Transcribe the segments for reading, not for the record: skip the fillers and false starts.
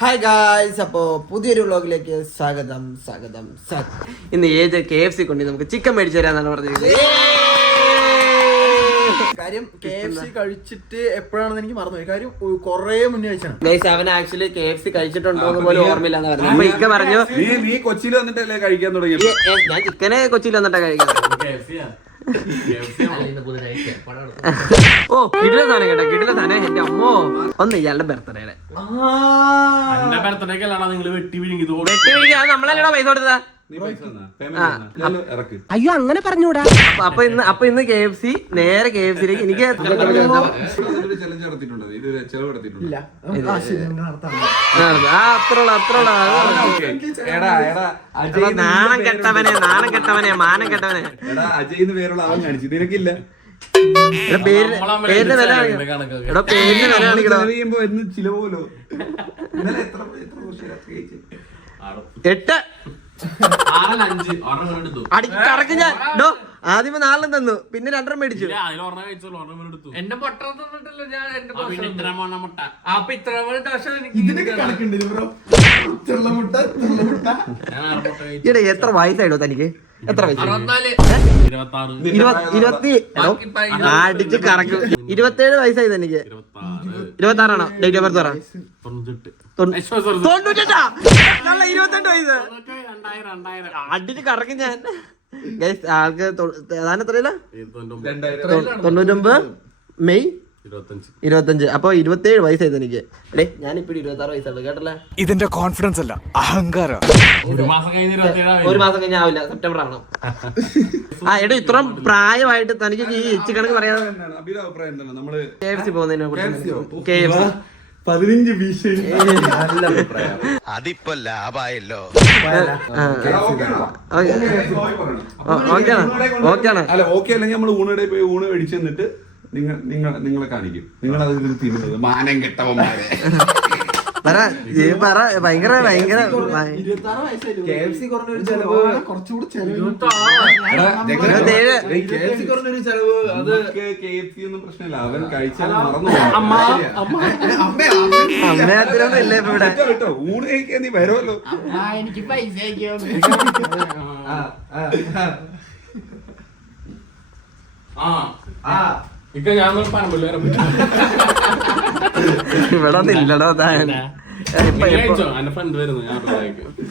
Hi guys, അപ്പോൾ പുതിയൊരു വ്ളോഗിലേക്ക് സ്വാഗതം. ഇന്ന് ഏജ് KFC കൊണ്ട് നമുക്ക് ചിക്കൻ മേടിച്ചു തരാന്നാണ് പറഞ്ഞത്. കാര്യം KFC കഴിച്ചിട്ട് എപ്പോഴാണെന്ന് എനിക്ക് മറന്നുപോയി. കാര്യം കൊറേ മുന്നേ കഴിച്ചാണ്. ഗൈസ്, അവൻ ആക്ച്വലി KFC കഴിച്ചിട്ടുണ്ടോ എന്ന് പോലും ഓർമ്മയില്ലാന്ന് പറഞ്ഞു. അപ്പൊ ഇക്ക പറഞ്ഞു നീ കൊച്ചിയിൽ വന്നിട്ടല്ലേ കഴിക്കാൻ തുടങ്ങി. ഞാൻ ചിക്കനെ കൊച്ചിയിൽ വന്നിട്ടാ കഴിക്കുന്നത്. ഓ, കിടില സാധനം കേട്ടോ, കിടില സാധനം. എന്റെ അമ്മോ, ഒന്ന് ഇയാളുടെ ബർത്ത്ഡേയുടെ നമ്മളല്ലടാ പൈസ കൊടുത്തതാ. അയ്യോ, അങ്ങനെ പറഞ്ഞൂടാ. അപ്പൊ ഇന്ന് KFC നേരെ KFCയിലേക്ക് എനിക്ക് നാണം കെട്ടവനെ മാനം കെട്ടവനെ. അജയ് പേരുള്ള അവൻ കാണിച്ചു, നിനക്കില്ല. പേരിന് വില കാണിക്കണോ? ചിലവോലോ 8 അടിക്കറക്ക് ഞാൻ ആദ്യമേ 4 തന്നു, പിന്നെ 2 മേടിച്ചു. എന്റെ പൊട്ട ഇവിടെ എത്ര വയസ്സായിട്ടോ തനിക്ക്? എത്ര വയസ്സ്? 27 വയസ്സായി തനിക്ക്. 26 ഡേറ്റ് ഓഫ് ബർത്ത് പറ. 28 വയസ്സ് അടിച്ച് കറക്കും ഞാൻ. ആൾക്ക് എത്രയില്ല? 99 മെയ് 25. അപ്പൊ 27 വയസ്സായി എനിക്ക്. അല്ലേ, ഞാനിപ്പോ 26 വയസ്സുള്ളൂ കേട്ടല്ലേ. ഇതിന്റെ കോൺഫിഡൻസ് അല്ല, അഹങ്കാരം. ഒരു മാസം കഴിഞ്ഞ ആവില്ല, സെപ്റ്റംബർ ആവണം. എടാ, ഇത്രയും പ്രായമായിട്ട് തനിക്ക് ഈ ഇച്ചിക്കണക്ക് പറയാതെ KFC പോകുന്നതിനെ കുറിച്ച്. KFC 15 അതിപ്പോ ലാഭായല്ലോ. ഓക്കെയാണ്. അല്ല, ഓക്കെ അല്ലെങ്കിൽ നമ്മൾ ഊണയുടെ പോയി ഊണ് മേടിച്ചു തന്നിട്ട് നിങ്ങളെ കാണിക്കും. നിങ്ങൾ അതിൽ തിന്നുന്നത് മാനം കെട്ടവന്മാരെ. ഭയങ്കര KFC കുറഞ്ഞൊരു ചെലവ്, കുറച്ചുകൂടി ചെലവ്. അത് KFC ഒന്നും പ്രശ്നമില്ല, അവൻ കഴിച്ചാൽ മറന്നു. അമ്മയാത്തിരൊന്നും ഇല്ല ഇപ്പൊ ഇവിടെ. കേട്ടോ, ഊണ് കഴിക്കാൻ നീ വരുമല്ലോ. എനിക്ക് പൈസ ഇക്ക ഞാൻ പണമില്ല ഇവിടെ ഇല്ലടോ താൻ. ഫ്രണ്ട് വരുന്നു, ഞാൻ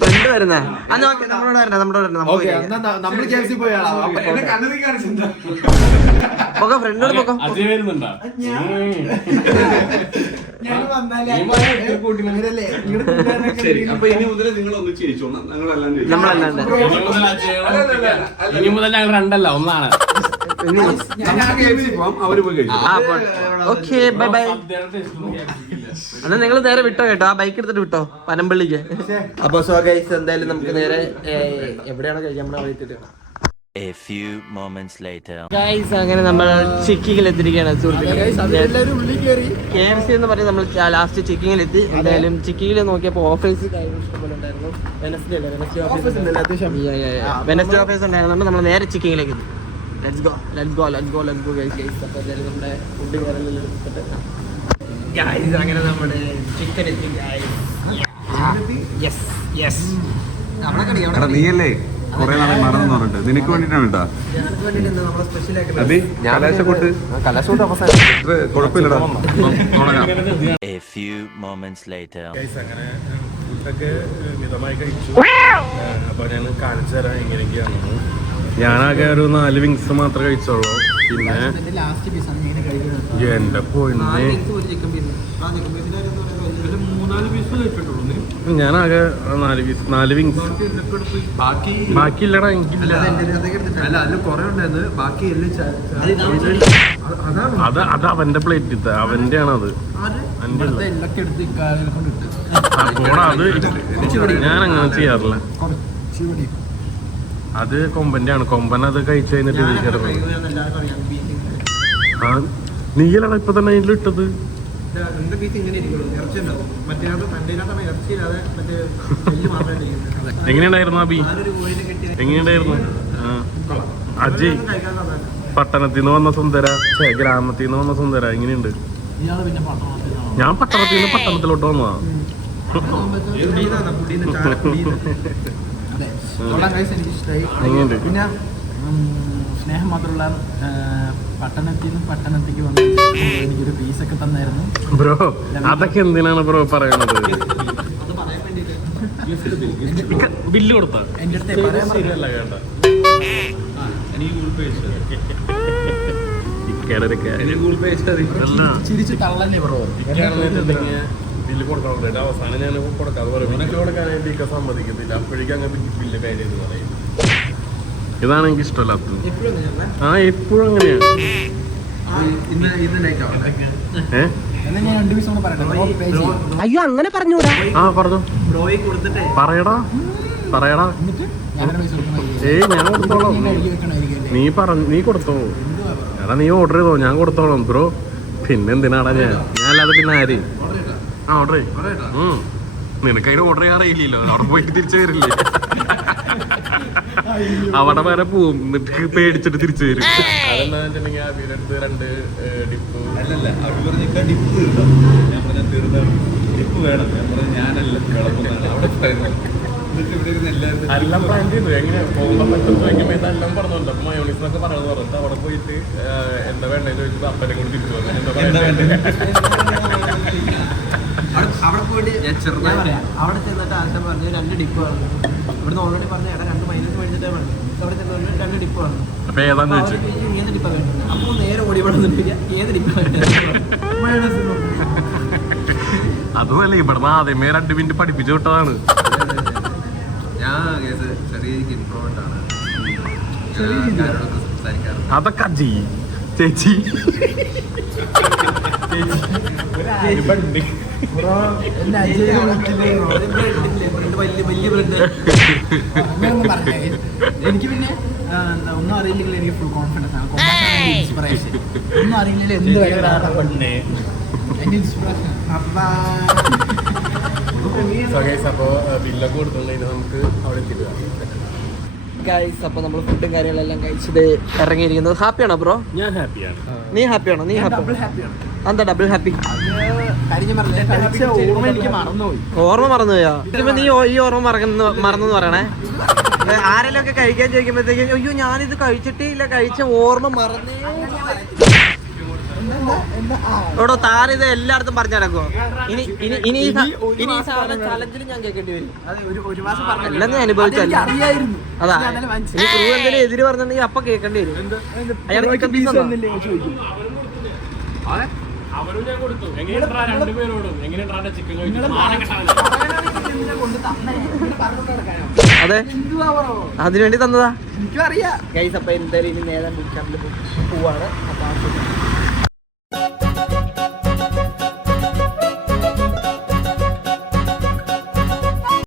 ഫ്രണ്ട് വരുന്ന നമ്മളോട് വരണ നമ്മൾ KFC പോയാളാ. പോകാം, ഫ്രണ്ടോട് പോകാം. അജയ് വരുന്നുണ്ടോ? ശരി, അപ്പൊ ഇനി മുതലേ നിങ്ങളൊന്ന് ചേച്ചോണം. നമ്മളല്ലാണ്ട് ഇനി മുതൽ ഞങ്ങൾ രണ്ടല്ല, ഒന്നാണ്. അവര് പോയി കഴിച്ചു. Okay, bye bye. എന്നാ നിങ്ങൾ നേരെ വിട്ടോ കേട്ടോ, ആ ബൈക്ക് എടുത്തിട്ട് വിട്ടോ പനമ്പള്ളിക്ക്. അപ്പൊ സോ ഗൈസ്, എന്തായാലും നമുക്ക് നേരെ എവിടെയാണ് കഴിക്കാൻ വഴിത്തിട്ട്. A few moments later. Guys, അങ്ങനെ നമ്മൾ ചിക്കിങ്ങിൽ എത്തിയിരിക്കുകയാണ് സുഹൃത്തുക്കളെ. KFC എന്ന് പറഞ്ഞ് നമ്മൾ ലാസ്റ്റ് ചിക്കിങ്ങിലെത്തി. എന്തായാലും ചിക്കിങ്ങിൽ നോക്കിയപ്പോൾ ഓഫീസ് ഇഷ്ടംപോലെ ഉണ്ടായിരുന്നു. വെനസ്ഡേ ഓഫീസ് ഉണ്ടായിരുന്നുകൊണ്ട് നമ്മൾ നേരെ ചിക്കിങ്ങിലേക്ക് എത്തി. Let's go guys. അപ്പോൾ എന്തായാലും നമ്മുടെ ഫുഡ് കയറലെല്ലാം എടുത്തിട്ട് ഗൈസ്, അങ്ങനെ നമ്മുടെ ചിക്കൻ എത്തി ഗൈസ്. നീയല്ലേ കൊറേ നാളെ മറന്നു പറഞ്ഞിട്ട് നിനക്ക് വേണ്ടിട്ടാണ് കേട്ടോ. കുഴപ്പമില്ലടാ. A few moments later. അങ്ങനെ ഫുഡൊക്കെ മിതമായി കഴിച്ചു. അപ്പൊ ഞാൻ കാണിച്ചു തരാം എങ്ങനെയൊക്കെയാണ്. ഞാനാകെ ഒരു 4 വിങ്സ് മാത്രമേ കഴിച്ചോളൂ. പിന്നെ എന്റെ പോയിന്റ് ഞാനാകെ 4 വിങ്സ്. ബാക്കിയില്ലടാ, എനിക്കില്ല. അത് അവന്റെ പ്ലേറ്റ്, അവന്റെ ആണത്. അത് ഞാൻ അങ്ങനെ ചെയ്യാറില്ല. അത് കൊമ്പന്റെ ആണ്. കൊമ്പൻ അത് കഴിച്ചു കഴിഞ്ഞിട്ട് നീയല്ലടാ ഇപ്പൊ തന്നെ അതിലിട്ടത്. എങ്ങനെയുണ്ടായിരുന്നു അബി? എങ്ങനെയുണ്ടായിരുന്നു? അജയ് പട്ടണത്തിൽ നിന്ന് വന്ന സുന്ദര, ഗ്രാമത്തിൽ നിന്ന് വന്ന സുന്ദര, എങ്ങനെയുണ്ട്? ഞാൻ പട്ടണത്തിൽ നിന്ന് പട്ടണത്തിലോട്ട് വന്നതാ. അതെ കൊള്ളാൻ കഴിച്ച് എനിക്ക് ഇഷ്ടമായി. അങ്ങനെയുണ്ട്. പിന്നെ സ്നേഹം മാത്രമുള്ള പട്ടണത്തിൽ നിന്ന് പട്ടണത്തേക്ക് വന്ന് എനിക്കൊരു പീസൊക്കെ തന്നായിരുന്നു. ബ്രോ അതൊക്കെ എന്തിനാണ് ബ്രോ പറയണത്? ബില്ല് കൊടുത്താ എൻ്റെ അടുത്ത് പറയാൻ പറഞ്ഞു. ശരിയല്ല കേട്ട ചിരിച്ച് തള്ളല്ലേ ബ്രോ. ബില്ല് കൊടുക്കണം. അവസാനം ഞാൻ കൊടുക്കാതെ പറയും എനിക്ക് കൊടുക്കാനായിട്ട് ഇക്ക സമ്മതിക്കത്തില്ല. അപ്പോഴേക്കും അങ്ങനെ ബില്ല് പേ ചെയ്ത് പറയും. ഇതാണ് എനിക്ക് ഇഷ്ടമല്ലാത്തത്. ആ എപ്പോഴും അങ്ങനെയാ. എന്നാൽ ഞാൻ 2 പീസ് കൂടെ പറയട്ടെ. ബ്രോ പേ ചെയ്യും. അയ്യോ അങ്ങനെ പറഞ്ഞൂടാ. ആ പറഞ്ഞു പറയടാ പറയടാ. എന്നിട്ട് ഞാൻ പൈസ കൊടുക്കണം. ഏയ് ഞാൻ കൊടുത്തോളാം. എഴുതി വെക്കണമായിരിക്കും. നീ കൊടുത്തോ. എടാ നീ ഓർഡർ ചെയ്തോ, ഞാൻ കൊടുത്തോളാം ബ്രോ. പിന്നെന്തിനാടാ ഞാൻ അല്ലാതെ പിന്നെ ആര്? ആ ഓർഡർ നിനക്ക് അതിന് ഓർഡർ ചെയ്യാൻ അറിയില്ലല്ലോ. അവിടെ പോയിട്ട് തിരിച്ചു വരില്ലേ? അവിടെ വരെ പോവും, എന്നിട്ട് പേടിച്ചിട്ട് തിരിച്ചു വരും. അതെന്താ വെച്ചിട്ടുണ്ടെങ്കിൽ അവരടുത്ത് 2 ഡിപ്പ് എല്ലാം പ്ലാൻ ചെയ്തു. എങ്ങനെ പോകുമ്പോൾ എല്ലാം പറഞ്ഞോണ്ട് അപ്പൊ മയോണീസിനൊക്കെ പറയുന്നത് പറഞ്ഞിട്ട് അവിടെ പോയിട്ട് എന്താ വേണ്ടതെന്ന് ചോദിച്ചത് അപ്പനെ കൂടി തിരിച്ചു വന്നു. അവിടെ പോയിട്ട് ഞാൻ പറയാം. അവിടെ ചെന്നിട്ട് ആശം പറഞ്ഞു 2 ഡിപ്പ് ആണ്. ഇവിടുന്ന് ഓൾറെഡി പറഞ്ഞു എടാ 2 മൈനസ് മേടിച്ചിട്ടേ പറഞ്ഞു. അവിടെ ചെന്ന് 2 ഡിപ്പ് ആണ്. അപ്പൊ ഏതാന്ന് ചോദിച്ചു. ഏത് ഡിപ്പാ വേണ്ടത്? അപ്പോൾ നേരെ ഓടി വേണമെന്നില്ല ഏത് ഡിപ്പാ വേണ്ടത്? അതുമല്ല ഇവിടുന്ന് ആദ്യമേ 2 മിനിറ്റ് പഠിപ്പിച്ചു വിട്ടതാണ്. അതൊക്കെ അജി ചേച്ചി എന്നെ അജയ് വലിയ ബ്രെഡ് അങ്ങനെയൊന്നും പറഞ്ഞേ. എനിക്ക് പിന്നെ ഒന്നും അറിയില്ലെങ്കിൽ എനിക്ക് ഫുൾ കോൺഫിഡൻസ് ആണ്. ഇൻസ്പിറേഷൻ ഒന്നും അറിയില്ലെങ്കിൽ എന്ത് വേണം എന്റെ ഇൻസ്പിറേഷൻ. അപ്പോ ബില്ലൊക്കെ കൊടുത്തോണ്ട് നമുക്ക് അവിടെ എത്തിക്കുക. ഗൈസ് അപ്പോൾ നമ്മൾ ഫുഡും കാര്യങ്ങളെല്ലാം കഴിച്ചത് ഇറങ്ങിയിരിക്കുന്നത്. ഹാപ്പിയാണോ ബ്രോ? ഞാൻ ഹാപ്പിയാണ്. നീ ഹാപ്പിയാണോ? നീ ഹാപ്പി? എന്താ ഡബിൾ ഹാപ്പി? ഓർമ്മ എനിക്ക് മറന്നുപോയി. ഓർമ്മ മറന്നുപോയാ? നീ ഈ ഓർമ്മ മറന്നു പറയണേ. ആരെങ്കിലും ഒക്കെ കഴിക്കാൻ ചോദിക്കുമ്പോഴത്തേക്കും അയ്യോ ഞാനിത് കഴിച്ചിട്ടേ ഇല്ല, കഴിച്ച ഓർമ്മ മറന്നേ. എടോ താനിത് എല്ലായിടത്തും പറഞ്ഞു നടക്കുവോ? ഇനി ഈ സാധനം ചലഞ്ചിലും ഞാൻ കേൾക്കേണ്ടി വരും. എല്ലാം നീ അനുഭവിച്ചല്ല. അതാ ഇനി ക്രൂ എന്തെങ്കിലും എതിര് പറഞ്ഞിട്ടുണ്ടെങ്കിൽ അപ്പൊ കേൾക്കേണ്ടി വരും. അയാൾ ചിക്കൻ പീസ് അവരും ഞാൻ കൊടുത്തു. എങ്ങനെയാ 2 പേരോടും എങ്ങനെയാ ചിക്കൻ കഴിച്ചു? അതെ അതിനുവേണ്ടി തന്നതാ. എനിക്കും അറിയാം. ഗൈസ് അപ്പൊ എന്തായാലും ഇനി നേരം പോവാണ്. അപ്പൊ